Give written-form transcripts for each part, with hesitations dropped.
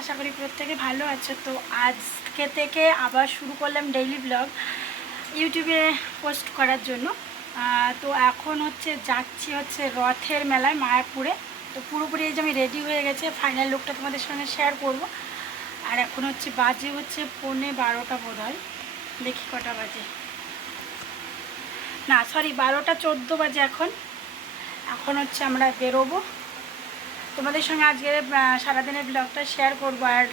আশা করি প্রত্যেকে ভালো আছো। তো আজকে থেকে আবার শুরু করলাম ডেইলি ব্লগ ইউটিউবে পোস্ট করার জন্য। তো এখন যাচ্ছি রথের মেলায় মায়াপুরে। তো পুরোপুরি এই যে আমি রেডি হয়ে গেছে, ফাইনাল লুকটা তোমাদের সঙ্গে শেয়ার করব। আর এখন বাজে 11:15 বোধ হয়, দেখি কটা বাজে, না সরি 12:14 বাজে। এখন আমরা বেরোবো, তোমাদের সঙ্গে আজকে সারাদিনের ব্লগটা শেয়ার করবো। আর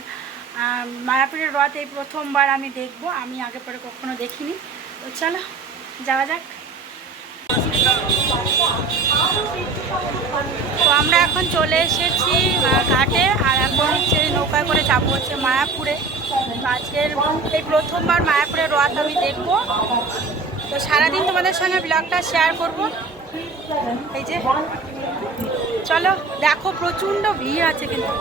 মায়াপুরের রথ এই প্রথমবার আমি দেখব, আমি আগে পরে কখনো দেখিনি। তো চলো যাওয়া যাক। তো আমরা এখন চলে এসেছি ঘাটে, আর এখন নৌকায় করে যাবো মায়াপুরে। তো আজকের এই প্রথমবার মায়াপুরের রথ আমি দেখব। তো সারাদিন তোমাদের সঙ্গে ব্লগটা শেয়ার করব। এই যে চলো, দেখো প্রচণ্ড ভিড় আছে কিন্তু।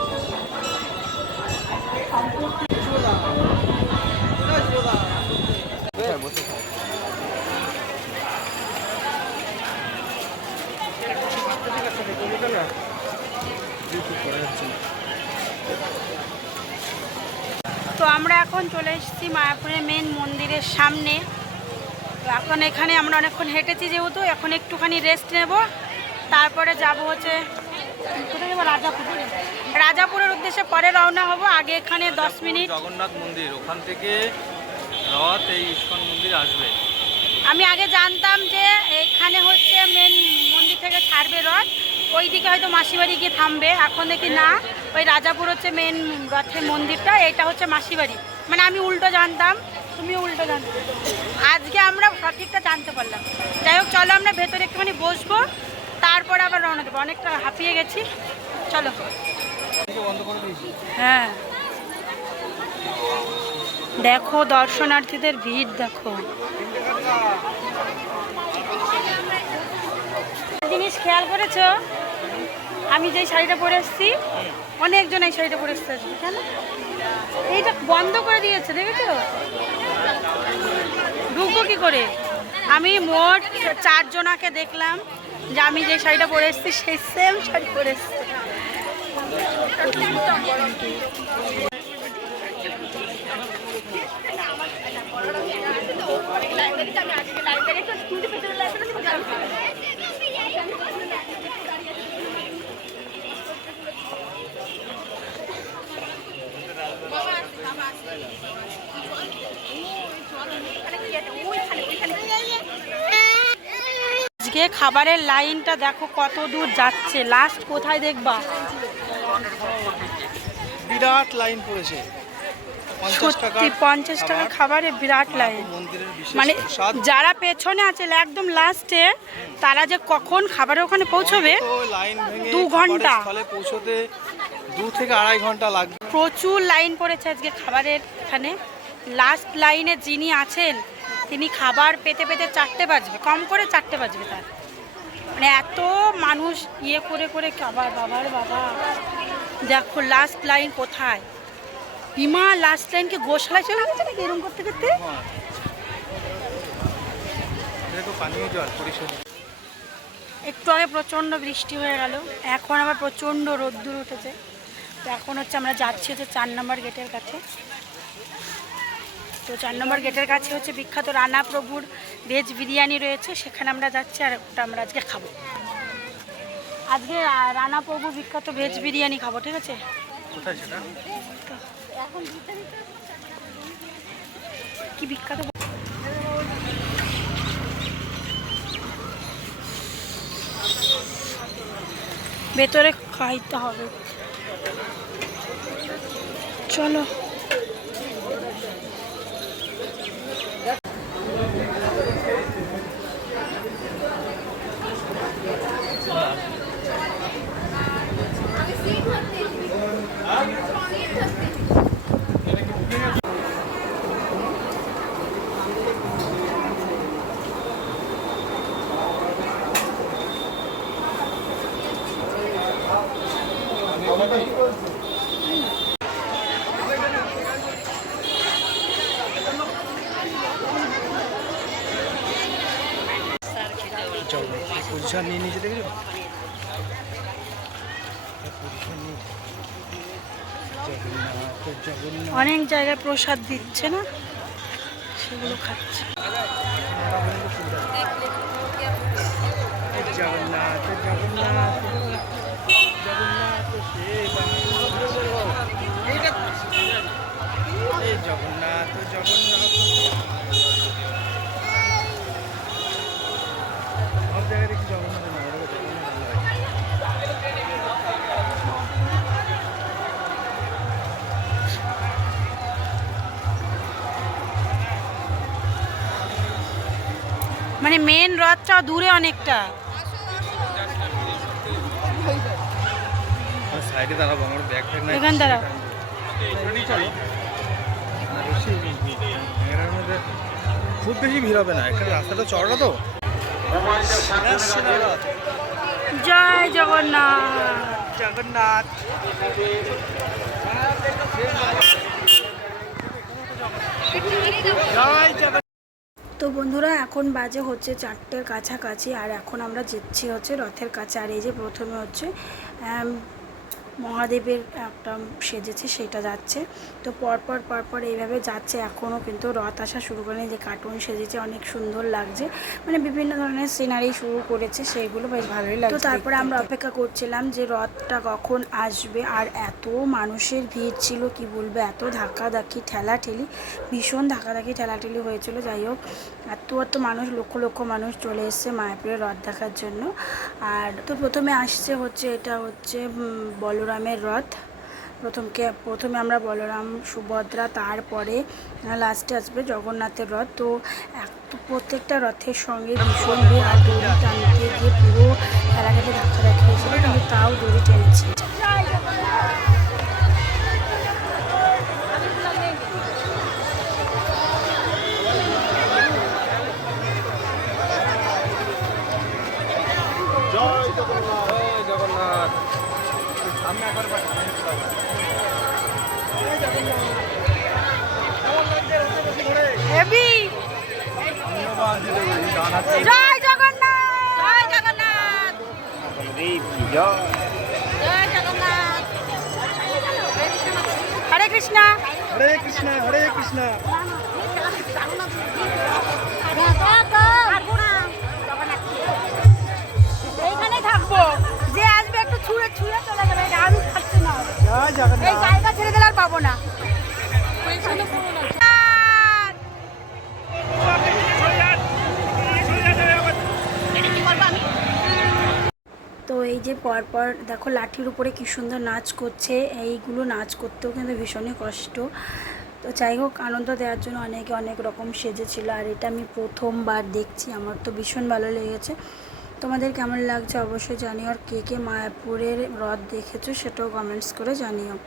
তো আমরা এখন চলে এসেছি মায়াপুরের মেন মন্দিরের সামনে। তো এখন এখানে আমরা অনেকক্ষণ হেঁটেছি, যেহেতু এখন একটুখানি রেস্ট নেব, তারপরে যাব কোথায় যাবো, রাজাপুরের উদ্দেশ্যে পরে রওনা হব। আগে এখানে 10 মিনিট জগন্নাথ মন্দির, ওখান থেকে রথ এই ইস্কন মন্দির আসবে। আমি আগে জানতাম যে এখানে মেন মন্দির থেকে ছাড়বে রথ, ওই দিকে হয়তো মাসিবাড়ি গিয়ে থামবে। এখন দেখি না, ওই রাজাপুর মেন রথের মন্দিরটা, এটা মাসিবাড়ি। মানে আমি উল্টো জানতাম, তুমিও উল্টো জানতে, আজকে আমরা সঠিকটা জানতে পারলাম। যাই হোক, চলো আমরা ভেতরে একটুখানি বসবো, তারপরে আবার রওনা দেবো। অনেকটা হাঁপিয়ে গেছি, চলো। হ্যাঁ দেখো দর্শনার্থীদের ভিড় দেখো। জিনিস খেয়াল করেছো, আমি যেই শাড়িটা পরে এসেছি, অনেকজন এই শাড়িটা পরে এসছে। কেন এইটা বন্ধ করে দিয়েছে, দেখেছো? ঢুকবো কি করে? আমি মোট 4 জনাকে দেখলাম যে আমি যে শাড়িটা পরে এসেছি সেই সেম শাড়ি পরে এসছি। আজকে খাবারের লাইনটা দেখো কত দূর যাচ্ছে, লাস্ট কোথায় দেখবা? বিরাট লাইন পড়েছে, 50 টাকা খাবারে বিরাট লাইন। মানে যারা পেছনে আছে একদম লাস্টে, তারা যে কখন খাবারের ওখানে পৌঁছবে, 2 ঘন্টা পৌঁছতে 2 থেকে আড়াই ঘন্টা লাগবে। প্রচুর লাইন পড়েছে আজকে খাবারের এখানে। লাস্ট লাইনে যিনি আছেন, তিনি খাবার পেতে পেতে 4টে বাজবে, কম করে 4টে বাজবে তার। মানে এত মানুষ করে করে খাবার, বাবার বাবা। দেখো লাস্ট লাইন কোথায়, বিমা লাস্ট লাইনকে গোশালায় চলে গেছে নাকি এরকম করতে করতে। একটু আগে প্রচণ্ড বৃষ্টি হয়ে গেল, এখন আবার প্রচণ্ড রোদ্দুর উঠেছে। তো এখন আমরা যাচ্ছি 4 নম্বর গেটের কাছে। তো 4 নম্বর গেটের কাছে বিখ্যাত রানা প্রভুর ভেজ বিরিয়ানি রয়েছে, সেখানে আমরা যাচ্ছি। আর ওটা আমরা আজকে খাবো। আজকে রানা প্রভু বিখ্যাত ভেজ বিরিয়ানি খাবো, ঠিক আছে? কোথায় সেটা? কি বিখ্যাত, ভেতরে খাইতে হবে, চলো। পজিশন নিয়ে নিচে দেখেছো? অনেক জায়গায় প্রসাদ দিচ্ছে না, সেগুলো খাচ্ছে। জগন্নাথ জগন্নাথ জগন্নাথ জগন্নাথ জগন্নাথ সব জায়গায় দেখি জগন্নাথ মানে মেন রথটা দূরে অনেকটা। সাইডে দাঁড়াবো, আমার ব্যাগ ফ্যাগ নাই। এখান দাঁড়াও। খুব বেশি ভিড় হবে না, এখানে রাস্তাটা চড়া তো। জয় জগন্নাথ। জগন্নাথ জয় জগন্নাথ। তো বন্ধুরা এখন বাজে হচ্ছে 4টের কাছাকাছি, আর এখন আমরা যাচ্ছি হচ্ছে রথের কাছে। আর এই যে প্রথমে হচ্ছে মহাদেবের একটা সেজেছে, সেটা যাচ্ছে। তো পরপর এইভাবে যাচ্ছে। এখনও কিন্তু রথ আসা শুরু করেনি। যে কার্টুন সেজেছে, অনেক সুন্দর লাগছে, মানে বিভিন্ন ধরনের সিনারি শুরু করেছে, সেইগুলো বেশ ভালোই লাগছে। তো তারপরে আমরা অপেক্ষা করছিলাম যে রথটা কখন আসবে। আর এত মানুষের ভিড় ছিল, কি বলবো, এত ধাক্কাধাক্কি ঠেলাঠেলি, ভীষণ ধাক্কাধাক্কি ঠেলাঠেলি হয়েছিল। যাই হোক, এত মানুষ, লক্ষ মানুষ চলে এসছে মায়াপুরের রথ দেখার জন্য। আর তো প্রথমে আসছে হচ্ছে, এটা হচ্ছে বলরামের রথ। প্রথমে আমরা বলরাম, সুভদ্রা, তারপরে লাস্টে আসবে জগন্নাথের রথ। তো প্রত্যেকটা রথের সঙ্গে ভীষণ ভিড়, আর দড়ি টানতে গিয়ে পুরো খেলাটাকে ধাক্কাধাক্কি হয়েছিল, কিন্তু তাও দড়ি টেনেছে। জয় জগন্নাথ, জয় জগন্নাথ, জয় জগন্নাথ। হরে কৃষ্ণ, হরে কৃষ্ণ, হরে কৃষ্ণ। এইখানে থাকবো, যে আসবে একটু ছুঁড়ে চলে যাবে, আমি থাকছি না। জয় জগন্নাথ। এই জায়গা ছেড়ে দিলে আর পাবো না। তো এই যে পরপর দেখো লাঠির উপরে কি সুন্দর নাচ করছে। এইগুলো নাচ করতেও কিন্তু ভীষণই কষ্ট। তো যাই হোক, আনন্দ দেওয়ার জন্য অনেকে অনেক রকম সেজেছিল। আর এটা আমি প্রথমবার দেখছি, আমার তো ভীষণ ভালো লেগেছে। তোমাদের কেমন লাগছে অবশ্যই জানিও। আর কে মায়াপুরের রথ দেখেছো সেটাও কমেন্টস করে জানিও।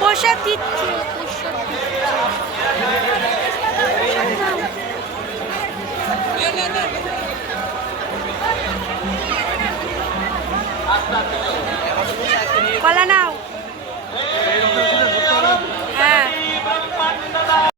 প্রসাদ দিচ্ছে, কলা নাও।